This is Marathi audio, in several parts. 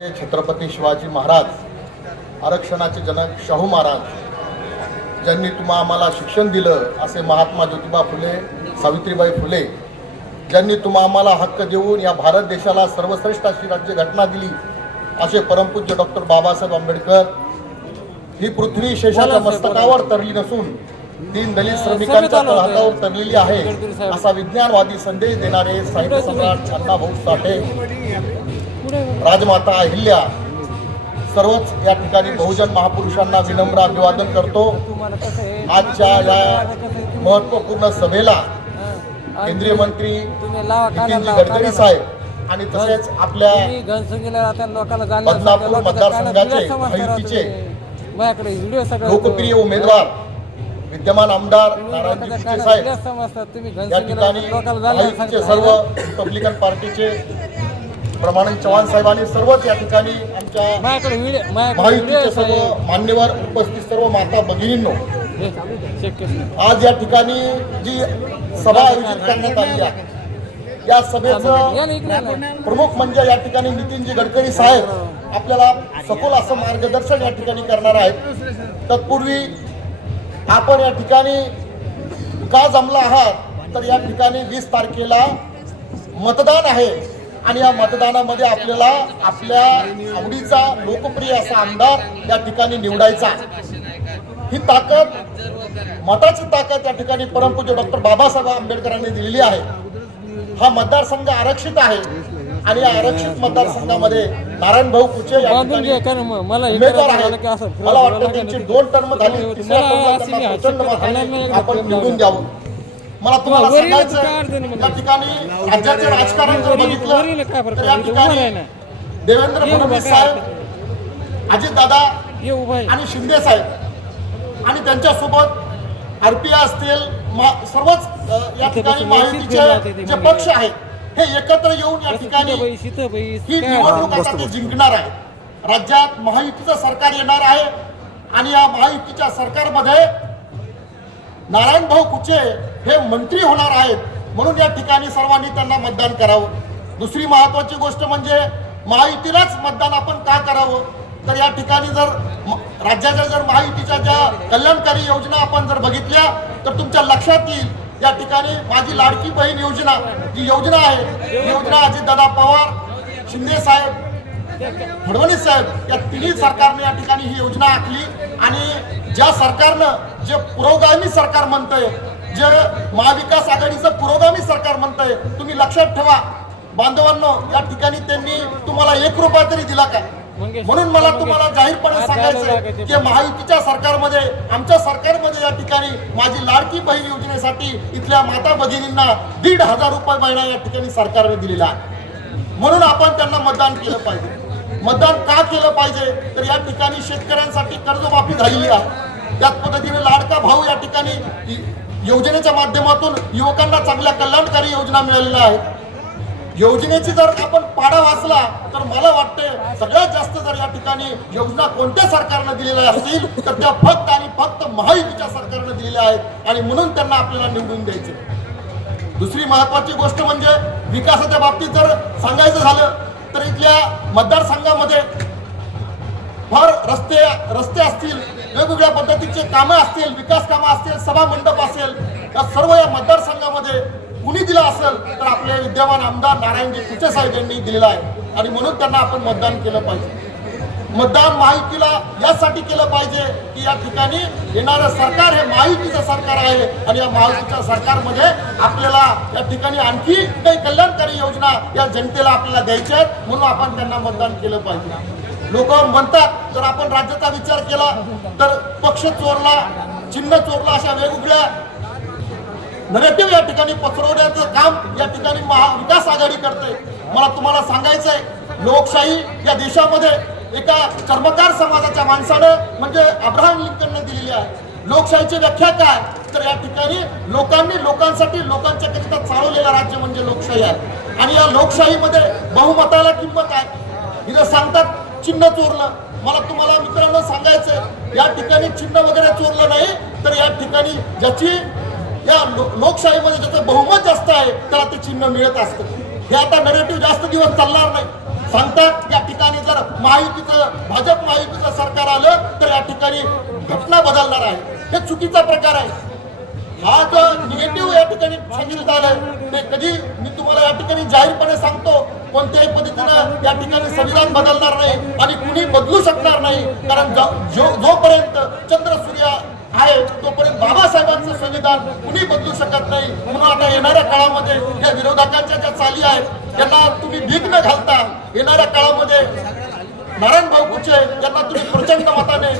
छत्रपती शिवाजी महाराज आरक्षणाचे जनक शाहू महाराज ज्यांनी तुम्हा आम्हाला शिक्षण दिलं असे महात्मा ज्योतिबा फुले सावित्रीबाई फुले ज्यांनी तुम्हा आम्हाला हक्क देऊन या भारत देशाला सर्वश्रेष्ठ अशी राज्यघटना दिली असे परमपूज्य डॉक्टर बाबासाहेब आंबेडकर ही पृथ्वी शेषाच्या मस्तकावर तरली नसून दीन दलित श्रमिकांच्या तळहातावर तरलेली आहे. असा विज्ञानवादी संदेश देणारे साहित्य सम्राट अण्णाभाऊ साठे. राजमाता अहिल्या सर्वच या ठिकाणी बहुजन महापुरुषांना विनम्र अभिवादन करतो. आजच्या या महत्त्वपूर्ण सभेला केंद्रीय मंत्री नितीनजी गडकरी साहेब आणि तसेच आपल्या बदनापूर मतदारसंघाचे महायुतीचे लोकप्रिय उमेदवार विद्यमान आमदार नारायणजी साहेब. तुम्ही या ठिकाणी सर्व रिपब्लिकन पार्टीचे प्रमाणित चव्हाण साहेबांनी सर्वच या ठिकाणी आमच्या महायुतीचे सर्व मान्यवर उपस्थित सर्व माता भगिनींनो आज या ठिकाणी जी सभा आयोजित करण्यात आली आहे या सभेचं. प्रमुख म्हणजे या ठिकाणी नितीनजी गडकरी साहेब आपल्याला सखोल असं मार्गदर्शन या ठिकाणी करणार आहेत. तत्पूर्वी आपण या ठिकाणी का जमला आहात? तर या ठिकाणी वीस तारखेला मतदान आहे. आणि या मतदानामध्ये आपल्याला आपल्या आवडीचा लोकप्रिय असा आमदार या ठिकाणी निवडायचा. ही ताकद मताची ताकद या ठिकाणी परमपूज्य डॉक्टर बाबासाहेब आंबेडकरांनी दिलेली आहे. हा मतदारसंघ आरक्षित आहे आणि या आरक्षित मतदारसंघामध्ये नारायण भाऊ कुचे या उमेदवार आहेत. असं मला वाटतं त्यांची. दोन टर्म झाली. तिसऱ्या आपण निवडून द्यावं. मला तुम्हाला वरील काय सांगायचं या ठिकाणी राज्याचे राजकारण जर वरील- वरील काय बघितलं फरक तर या पडतो? उभं ठिकाणी राही ना. देवेंद्र ये उभं फडणवीस काय साहेब अजितदादा ये उभा आहे. आणि शिंदे साहेब आणि त्यांच्यासोबत आरपीआय असतील मा- सर्वच अ, या इथे ठिकाणी बसून व्यवस्थित महायुतीचे जे ते पक्ष आहेत हे एकत्र येऊन या ठिकाणी सीताबाई सीताबाई ही काय? निवडणूक आता ते जिंकणार आहे. राज्यात महायुतीचं सरकार येणार आहे आणि या महायुतीच्या सरकारमध्ये नारायण भाऊ कुचे हे मंत्री होणार आहेत. म्हणून या ठिकाणी सर्वांनी त्यांना मतदान करावं. दुसरी महत्वाची गोष्ट म्हणजे महायुतीलाच मतदान आपण का करावं? तर या ठिकाणी जर राज्याच्या जर महायुतीच्या ज्या कल्याणकारी योजना आपण जर बघितल्या तर तुमच्या लक्षात येईल या ठिकाणी माझी लाडकी बहीण योजना जी योजना आहे ही योजना अजितदादा पवार शिंदे साहेब फडणवीस साहेब या तिन्ही सरकारने या ठिकाणी ही योजना आखली. आणि ज्या सरकारनं जे पुरोगामी सरकार म्हणतंय जे महाविकास आघाडीचं पुरोगामी सरकार म्हणतंय तुम्ही लक्षात ठेवा. बांधवांनो या ठिकाणी त्यांनी तुम्हाला एक रुपया तरी दिला का? म्हणून मला तुम्हाला जाहीरपणे सांगायचं का? महायुतीच्या सरकारमध्ये आमच्या सरकारमध्ये या ठिकाणी माझी लाडकी बहीण योजनेसाठी इथल्या माता भगिनींना दीड हजार रुपये महिना या ठिकाणी सरकारने दिलेला आहे. म्हणून आपण त्यांना मतदान केलं पाहिजे. मतदान का केलं पाहिजे? तर या ठिकाणी शेतकऱ्यांसाठी कर्जमाफी झालेली आहे. त्याच पद्धतीने लाडका भाऊ या ठिकाणी योजनेच्या माध्यमातून युवकांना चांगल्या कल्याणकारी योजना मिळालेल्या आहेत. योजनेची जर आपण पाडा वाचला तर मला वाटते सगळ्यात जास्त जर या ठिकाणी योजना कोणत्या सरकारनं दिलेल्या असतील तर त्या फक्त आणि फक्त महायुतीच्या सरकारनं दिलेल्या आहेत आणि म्हणून त्यांना आपल्याला निवडून द्यायचे दुसरी महत्वाची गोष्ट म्हणजे विकासाच्या बाबतीत जर सांगायचं झालं तर इथल्या मतदारसंघामध्ये फार रस्ते रस्ते असतील वेगवेगळ्या पद्धतीचे कामं असतील विकास कामं असतील सभा मंडप असेल या सर्व या मतदारसंघामध्ये कुणी दिला असेल तर आपले विद्यमान आमदार नारायणजी कुचे साहेब यांनी दिलेला आहे? आणि म्हणून त्यांना आपण मतदान केलं पाहिजे. मतदान माहितीला यासाठी केलं पाहिजे की या ठिकाणी येणारं सरकार हे माहितीचं सरकार आहे आणि या माहितीच्या सरकारमध्ये आपल्याला या ठिकाणी आणखी काही कल्याणकारी योजना या जनतेला आपल्याला द्यायच्या आहेत म्हणून आपण त्यांना मतदान केलं पाहिजे. लोक म्हणतात जर आपण राज्याचा विचार केला तर पक्ष चोरला चिन्ह चोरला अशा वेगवेगळ्या नरेटिव्ह या ठिकाणी पसरवण्याचं काम या ठिकाणी महाविकास आघाडी करते. मला तुम्हाला सांगायचं आहे लोकशाही या देशामध्ये एका कर्मकार समाजाच्या माणसानं म्हणजे अब्राहम लिंकनने दिलेली आहे. लोकशाहीची व्याख्या काय? तर या ठिकाणी लोकांनी लोकांसाठी लोकांच्या करिता चालवलेलं राज्य म्हणजे लोकशाही आहे. आणि या लोकशाहीमध्ये बहुमताला किंमत आहे. इथं सांगतात चिन्ह चोरलं मला तुम्हाला मित्रांनो सांगायचं या ठिकाणी चिन्ह वगैरे चोरलं नाही तर या ठिकाणी ज्याची या लो- लोकशाहीमध्ये ज्याचं बहुमत जास्त आहे त्याला ते चिन्ह मिळत असतं. हे आता नरेटिव्ह जास्त दिवस चालणार नाही. सांगतात या ठिकाणी जर महायुतीचं भाजप महायुतीचं सरकार आलं तर या ठिकाणी घटना बदलणार आहे. हे चुकीचा प्रकार आहे. हा जो निगेटिव्ह या ठिकाणी सांगितलं आलंय. ते कधी मी तुम्हाला या ठिकाणी जाहीरपणे सांगतो कोणत्याही पद्धतीनं या ठिकाणी संविधान बदलणार नाही आणि कुणी बदलू शकणार नाही. कारण जो- जो जोपर्यंत चंद्र सूर्य आहे तोपर्यंत बाबासाहेबांचं संविधान कुणी बदलू शकत नाही. म्हणून आता येणाऱ्या काळामध्ये या विरोधकांच्या ज्या चाली आहेत त्यांना तुम्ही भीक न घालता येणाऱ्या काळामध्ये नारायण भाऊ कुचे यांना तुम्ही प्रचंड मताने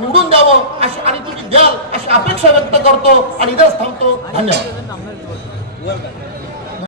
निवडून द्यावं अशी आणि तुम्ही द्याल अशी अपेक्षा व्यक्त करतो. आणि इथेच थांबतो. धन्यवाद.